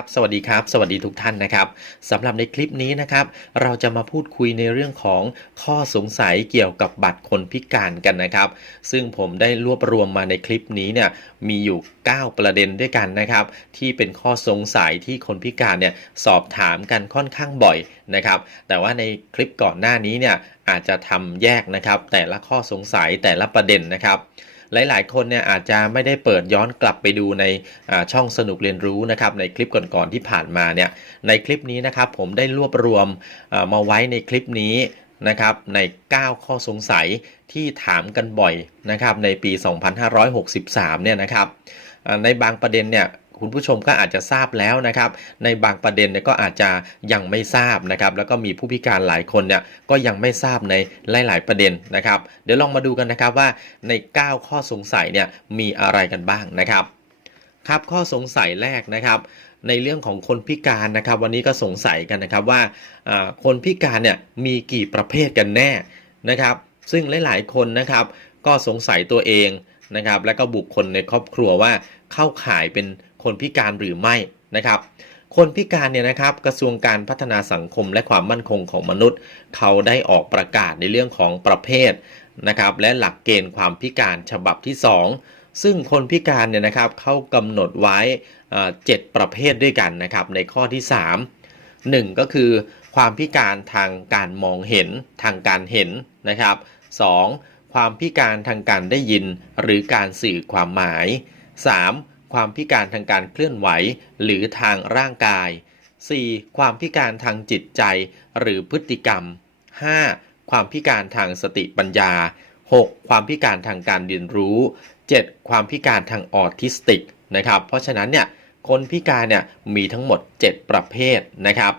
ครับสวัสดีครับ สวัสดีทุกท่านนะครับสำหรับในคลิปนี้นะครับ เราจะมาพูดคุยในเรื่องของข้อสงสัยเกี่ยวกับบัตรคนพิการกันนะครับ ซึ่งผมได้รวบรวมมาในคลิปนี้เนี่ยมีอยู่ 9 ประเด็นด้วยกันนะครับ ที่เป็นข้อสงสัยที่คนพิการเนี่ยสอบถามกันค่อนข้างบ่อยนะครับ แต่ว่าในคลิปก่อนหน้านี้เนี่ยอาจจะทำแยกนะครับ แต่ละข้อสงสัยแต่ละประเด็นนะครับ หลาย ๆ คนเนี่ยอาจจะไม่ได้เปิดย้อนกลับไปดูในช่องสนุกเรียนรู้นะครับในคลิปก่อน ๆ ที่ผ่านมาเนี่ยในคลิปนี้นะครับผมได้รวบรวมมาไว้ในคลิปนี้นะครับใน 9 ข้อสงสัยที่ถามกันบ่อยนะครับในปี 2563 เนี่ยนะครับในบางประเด็นเนี่ย คุณผู้ชมก็อาจจะทราบแล้วนะครับ ในบางประเด็นเนี่ยก็อาจจะยังไม่ทราบนะครับ แล้วก็มีผู้พิการหลายคนเนี่ยก็ยังไม่ทราบในหลาย ๆ ประเด็นนะครับ เดี๋ยวลองมาดูกันนะครับว่าใน 9 ข้อสงสัยเนี่ยมีอะไรกันบ้างนะครับ ครับข้อสงสัยแรกนะครับในเรื่องของคนพิการนะครับ วันนี้ก็สงสัยกันนะครับว่าอ่าคนพิการเนี่ยมีกี่ประเภทกันแน่นะครับ ซึ่งหลาย ๆ คนนะครับ ก็สงสัยตัวเองนะครับ และก็บุคคลในครอบครัวว่าเข้าข่ายเป็น คนพิการหรือไม่นะครับคนพิการเนี่ยนะครับกระทรวงการพัฒนาสังคมและความมั่นคงของมนุษย์ เขาได้ออกประกาศในเรื่องของประเภทนะครับและหลักเกณฑ์ความพิการฉบับที่ 2 ซึ่งคนพิการเนี่ยนะครับเขากำหนดไว้เอ่อเจ็ดประเภทด้วยกันนะครับในข้อที่ 3 1 ก็คือความพิการทางการมองเห็นทางการเห็นนะครับ 2. ความพิการทางการได้ยินหรือการสื่อความหมาย 3. ความพิการทางการเคลื่อนไหว หรือทางร่างกาย 4. ความพิการทางจิตใจ หรือพฤติกรรม 5. ความพิการทางสติปัญญา 6. ความพิการทางการเรียนรู้ 7. ความพิการทางออทิสติกนะครับเพราะฉะนั้นเนี่ยคนพิการเนี่ยมีทั้งหมด 7 ประเภทนะครับ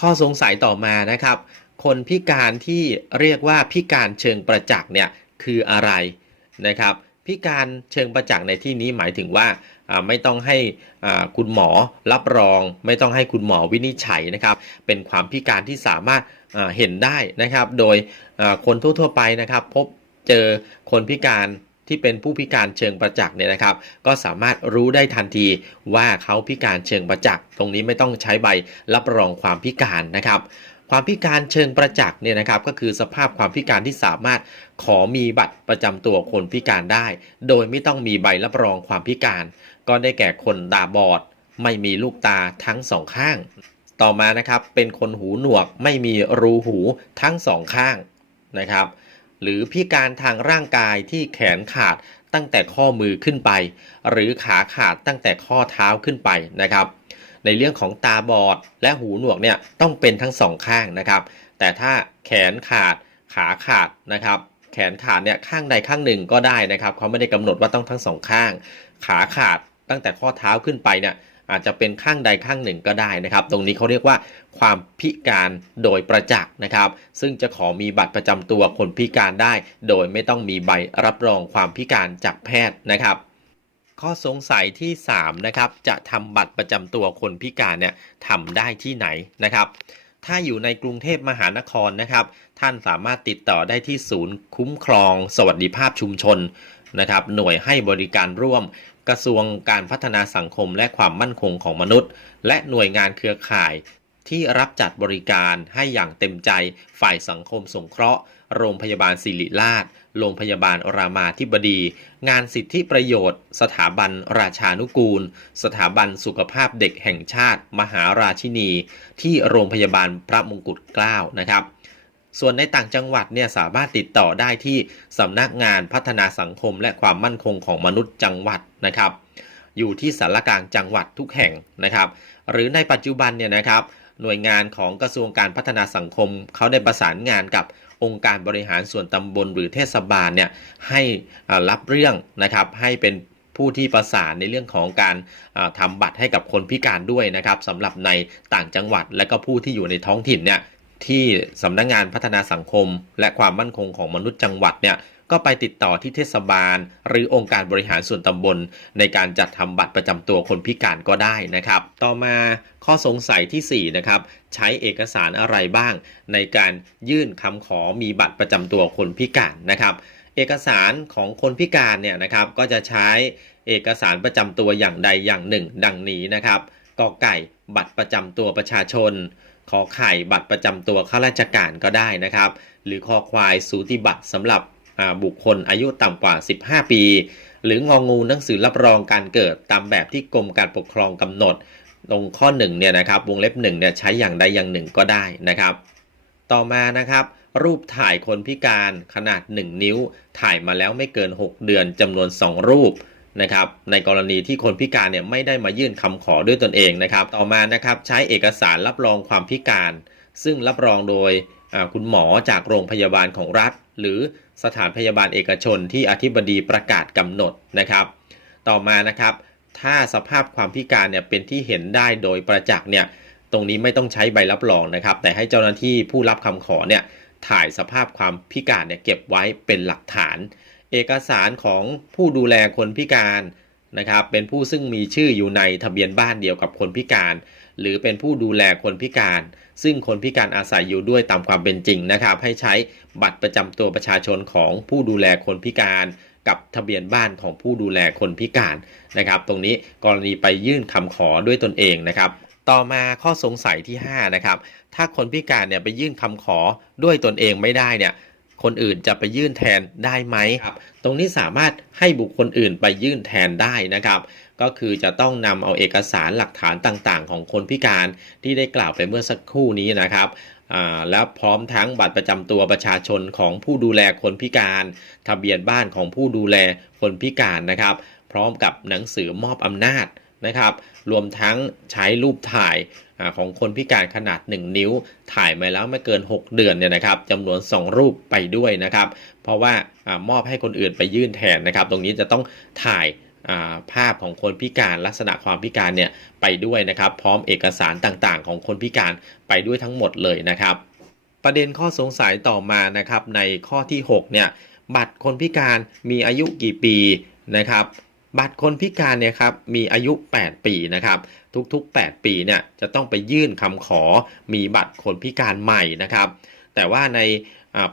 ข้อสงสัยต่อมานะครับ คนพิการที่เรียกว่าพิการเชิงประจักษ์เนี่ยคืออะไรนะครับ พิการเชิงประจักษ์ในที่นี้หมายถึงว่าไม่ต้องให้คุณหมอรับรอง ไม่ต้องให้คุณหมอวินิจฉัยนะครับ เป็นความพิการที่สามารถเห็นได้นะครับ โดยคนทั่วๆไปนะครับ พบเจอคนพิการที่เป็นผู้พิการเชิงประจักษ์เนี่ยนะครับ ก็สามารถรู้ได้ทันทีว่าเขาพิการเชิงประจักษ์ตรงนี้ไม่ต้องใช้ใบรับรองความพิการนะครับ ความพิการเชิงประจักษ์เนี่ยนะครับก็คือสภาพความพิการที่สามารถขอมีบัตรประจำตัวคนพิการได้ โดยไม่ต้องมีใบรับรองความพิการ ก็ได้แก่คนตาบอด ไม่มีลูกตาทั้งสองข้าง ต่อมานะครับเป็นคนหูหนวกไม่มีรูหูทั้งสองข้างนะครับหรือพิการทางร่างกายที่แขนขาดตั้งแต่ข้อมือขึ้นไป หรือขาขาดตั้งแต่ข้อเท้าขึ้นไปนะครับ ในเรื่องของตาบอดและหูหนวกเนี่ยต้องเป็นทั้งสองข้างนะครับ แต่ถ้าแขนขาดขาขาดนะครับ แขนขาดเนี่ยข้างใดข้างหนึ่งก็ได้นะครับเขาไม่ได้กำหนดว่าต้องทั้งสองข้าง ขาขาดตั้งแต่ข้อเท้าขึ้นไปเนี่ยอาจจะเป็นข้างใดข้างหนึ่งก็ได้นะครับ ตรงนี้เขาเรียกว่าความพิการโดยประจักษ์นะครับ ซึ่งจะขอมีบัตรประจำตัวคนพิการได้ โดยไม่ต้องมีใบรับรองความพิการจากแพทย์นะครับ ข้อสงสัยที่ 3 นะครับ จะทำบัตรประจำตัวคนพิการเนี่ยทำได้ที่ไหนนะครับ ถ้าอยู่ในกรุงเทพมหานครนะครับ ท่านสามารถติดต่อได้ที่ศูนย์คุ้มครอง สวัสดิภาพชุมชนนะครับ หน่วยให้บริการร่วม กระทรวงการพัฒนาสังคมและความมั่นคงของมนุษย์ และหน่วยงานเครือข่าย ที่รับจัดบริการให้อย่างเต็มใจฝ่ายสังคมสงเคราะห์ โรงพยาบาลศิริราช โรงพยาบาลรามาธิบดี งานสิทธิประโยชน์ สถาบันราชานุกูล สถาบันสุขภาพเด็กแห่งชาติ มหาราชินี ที่โรงพยาบาลพระมงกุฎเกล้านะครับส่วนในต่างจังหวัดเนี่ยสามารถติดต่อได้ที่สำนักงานพัฒนาสังคมและความมั่นคงของมนุษย์จังหวัดนะครับ อยู่ที่สารกลางจังหวัดทุกแห่งนะครับ หรือในปัจจุบันเนี่ยนะครับ หน่วยงานของกระทรวงการพัฒนาสังคม เขาได้ประสานงานกับองค์การบริหารส่วนตำบลหรือเทศบาลเนี่ยให้รับเรื่องนะครับให้เป็นผู้ที่ประสานในเรื่องของการอ่าทำบัตรให้กับคนพิการด้วยนะครับสำหรับในต่างจังหวัด และก็ผู้ที่อยู่ในท้องถิ่นเนี่ยที่สำนักงงานพัฒนาสังคม และความมั่นคงของมนุษย์จังหวัดเนี่ย ก็ไปติดต่อที่เทศบาล หรือองค์การบริหารส่วนตำบล ในการจัดทำบัตรประจำตัวคนพิการก็ได้นะครับ ต่อมาข้อสงสัยทีสี่ 4 นะครับ ใช้เอกสารอะไรบ้าง ในการยื่นคำขอมีบัตรประจำตัวคนพิการนะครับเอกสารของคนพิการเนี่ยนะครับก็จะใช้เอกสารประจำตัวอย่างใดอย่างหนึ่ง ดังนี้นะครับกอไก่บัตรประจำตัวประชาชน ขอไข่บัตรประจำตัวข้าราชการก็ได้นะครับ หรือคอควายสูติบัตรสำหรับ บุคคลอายุต่ำกว่า 15 ปี หรืององูหนังสือรับรองการเกิดตามแบบที่กรมการปกครองกำหนด ตรงข้อ1เนี่ยนะครับวงเล็บ1เนี่ยใช้อย่างใดอย่างหนึ่งก็ได้นะครับ ต่อมานะครับรูปถ่ายคนพิการขนาด 1 นิ้ว ถ่ายมาแล้วไม่เกิน 6 เดือนจำนวน 2 รูปนะครับในกรณีที่คนพิการเนี่ยไม่ได้มายื่นคำขอด้วยตนเองนะครับ ต่อมานะครับใช้เอกสารรับรองความพิการ ซึ่งรับรองโดยคุณหมอจากโรงพยาบาลของรัฐ หรือ สถานพยาบาลเอกชนที่อธิบดีประกาศกำหนดนะครับ ต่อมานะครับ ถ้าสภาพความพิการเนี่ยเป็นที่เห็นได้โดยประจักษ์เนี่ยตรงนี้ไม่ต้องใช้ใบรับรองนะครับ แต่ให้เจ้าหน้าที่ผู้รับคำขอเนี่ยถ่ายสภาพความพิการเนี่ยเก็บไว้เป็นหลักฐาน เอกสารของผู้ดูแลคนพิการนะครับ เป็นผู้ซึ่งมีชื่ออยู่ในทะเบียนบ้านเดียวกับคนพิการ หรือเป็นผู้ดูแลคนพิการ ซึ่งคนพิการอาศัยอยู่ด้วยตามความเป็นจริงนะครับ ให้ใช้บัตรประจำตัวประชาชนของผู้ดูแลคนพิการกับทะเบียนบ้านของผู้ดูแลคนพิการนะครับ ตรงนี้กรณีไปยื่นคำขอด้วยตนเองนะครับ ต่อมาข้อสงสัยที่ 5 นะครับ ถ้าคนพิการเนี่ยไปยื่นคำขอด้วยตนเองไม่ได้เนี่ย คนอื่นจะไปยื่นแทนได้ไหมครับ ตรงนี้สามารถให้บุคคลอื่นไปยื่นแทนได้นะครับ ก็คือจะต้องนำเอาเอกสารหลักฐานต่างๆ ของคนพิการที่ได้กล่าวไปเมื่อสักครู่นี้นะครับแล้วพร้อมทั้งบัตรประจำตัวประชาชนของผู้ดูแลคนพิการ ทะเบียนบ้านของผู้ดูแลคนพิการนะครับ พร้อมกับหนังสือมอบอำนาจนะครับ รวมทั้งใช้รูปถ่ายอของคนพิการขนาด 1 นิ้ว ถ่ายมาแล้วไม่เกิน 6 เดือนเนี่ยนะครับจำนวน 2 รูปไปด้วยนะครับ เพราะว่าอมอบให้คนอื่นไปยื่นแทนนะครับ ตรงนี้จะต้องถ่าย ภาพของคนพิการลักษณะความพิการเนี่ยไปด้วยนะครับ พร้อมเอกสารต่างๆ ของคนพิการไปด้วยทั้งหมดเลยนะครับ ประเด็นข้อสงสัยต่อมานะครับในข้อที่6เนี่ยบัตรคนพิการมีอายุกี่ปีนะครับบัตรคนพิการเนี่ยครับมีอายุ 8 ปีนะครับทุกๆ 8 ปีเนี่ยจะต้องไปยื่นคำขอมีบัตรคนพิการใหม่นะครับ แต่ว่าใน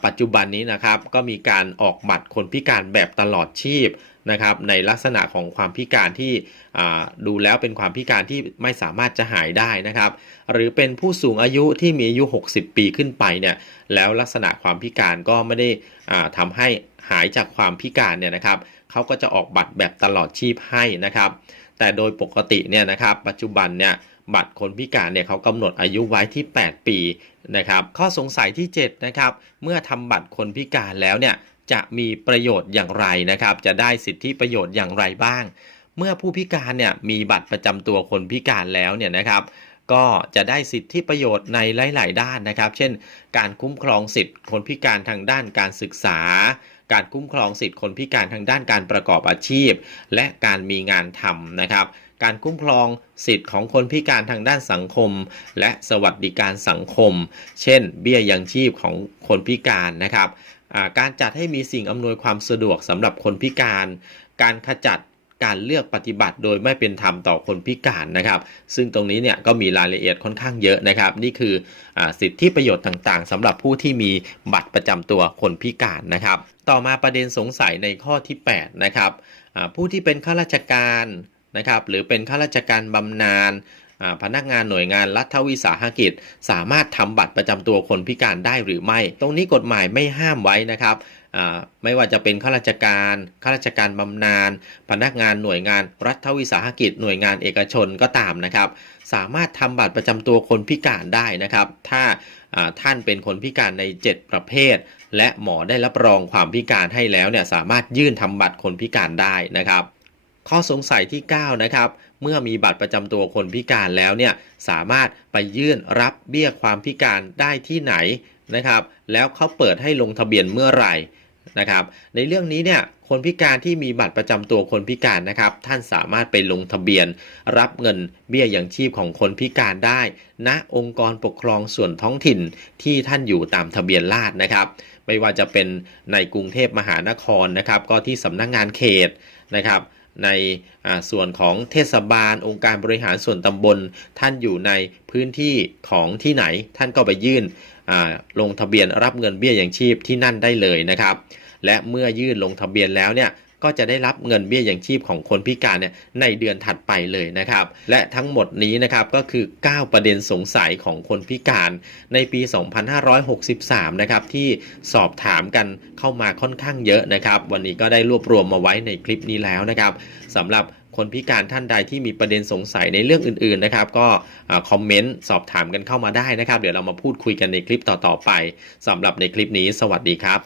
ปัจจุบันนี้นะครับก็มีการออกบัตรคนพิการแบบตลอดชีพนะครับในลักษณะของความพิการที่ดูแล้วเป็นความพิการที่ไม่สามารถจะหายได้นะครับ หรือเป็นผู้สูงอายุที่มีอายุ 60 ปีขึ้นไปเนี่ยแล้วลักษณะความพิการก็ไม่ได้อ่าทำให้หายจากความพิการเนี่ยนะครับเขาก็จะออกบัตรแบบตลอดชีพให้นะครับ แต่โดยปกติเนี่ยนะครับ ปัจจุบันเนี่ย บัตรคนพิการเนี่ยเขากำหนดอายุไว้ที่ 8 ปีนะครับข้อสงสัยที่7นะครับเมื่อทำบัตรคนพิการแล้วเนี่ยจะมีประโยชน์อย่างไรนะครับ จะได้สิทธิประโยชน์อย่างไรบ้าง เมื่อผู้พิการเนี่ยมีบัตรประจำตัวคนพิการแล้วเนี่ยนะครับก็จะได้สิทธิประโยชน์ในหลาย ๆ ด้านนะครับ เช่น การคุ้มครองสิทธิ์คนพิการทางด้านการศึกษา การคุ้มครองสิทธิ์คนพิการทางด้านการประกอบอาชีพ และการมีงานทำนะครับ การคุ้มครองสิทธิ์ของคนพิการทางด้านสังคม และสวัสดิการสังคม เช่น เบี้ยยังชีพของคนพิการนะครับ การจัดให้มีสิ่งอำนวยความสะดวกสำหรับคนพิการ การขจัดการเลือกปฏิบัติโดยไม่เป็นธรรมต่อคนพิการนะครับ ซึ่งตรงนี้เนี่ยก็มีรายละเอียดค่อนข้างเยอะนะครับ นี่คืออสิทธิประโยชน์ต่างๆสำหรับผู้ที่มีบัตรประจำตัวคนพิการนะครับ ต่อมาประเด็นสงสัยในข้อที่ 8 นะครับผู้ที่เป็นข้าราชการ นะครับหรือเป็นข้าราชการบำนาญพนักงานหน่วยงานรัฐวิสาหกิจ สามารถทำบัตรประจำตัวคนพิการได้หรือไม่ ตรงนี้กฎหมายไม่ห้ามไว้นะครับไม่ว่าจะเป็นข้าราชการข้าราชการบำนาญพนักงานหน่วยงานรัฐวิสาหกิจ หน่วยงานเอกชนก็ตามนะครับ สามารถทำบัตรประจำตัวคนพิการได้นะครับ ถ้าอ่าท่านเป็นคนพิการใน 7 ประเภท และหมอได้รับรองความพิการให้แล้วเนี่ยสามารถยื่นทำบัตรคนพิการได้นะครับ ข้อสงสัยที่ 9 นะครับ เมื่อมีบัตรประจำตัวคนพิการแล้วเนี่ยสามารถไปยื่นรับเบี้ยความพิการได้ที่ไหนนะครับ แล้วเขาเปิดให้ลงทะเบียนเมื่อไหร่นะครับ ในเรื่องนี้เนี่ยคนพิการที่มีบัตรประจำตัวคนพิการนะครับ ท่านสามารถไปลงทะเบียน รับเงินเบี้ยยังชีพของคนพิการได้ณองค์กรปกครองส่วนท้องถิ่นที่ท่านอยู่ตามทะเบียนราษนะครับ ไม่ว่าจะเป็นในกรุงเทพมหานครนะครับ ก็ที่สำนักงานเขตนะครับ ในส่วนของเทศบาล องค์การบริหารส่วนตำบล ท่านอยู่ในพื้นที่ของที่ไหน ท่านก็ไปยื่นลงทะเบียนรับเงินเบี้ยอย่างชีพที่นั่นได้เลยนะครับ และเมื่อยื่นลงทะเบียนแล้วเนี่ย ก็จะได้รับเงินเบี้ยยังชีพของคนพิการเนี่ยในเดือนถัดไปเลยนะครับ และทั้งหมดนี้นะครับก็คือ 9 ประเด็นสงสัยของคนพิการในปี 2563 นะครับที่สอบถามกันเข้ามาค่อนข้างเยอะนะครับ วันนี้ก็ได้รวบรวมมาไว้ในคลิปนี้แล้วนะครับสำหรับคนพิการท่านใดที่มีประเด็นสงสัยในเรื่องอื่นๆนะครับ ก็คอมเมนต์สอบถามกันเข้ามาได้นะครับ เดี๋ยวเรามาพูดคุยกันในคลิปต่อๆไปสำหรับในคลิปนี้ สวัสดีครับ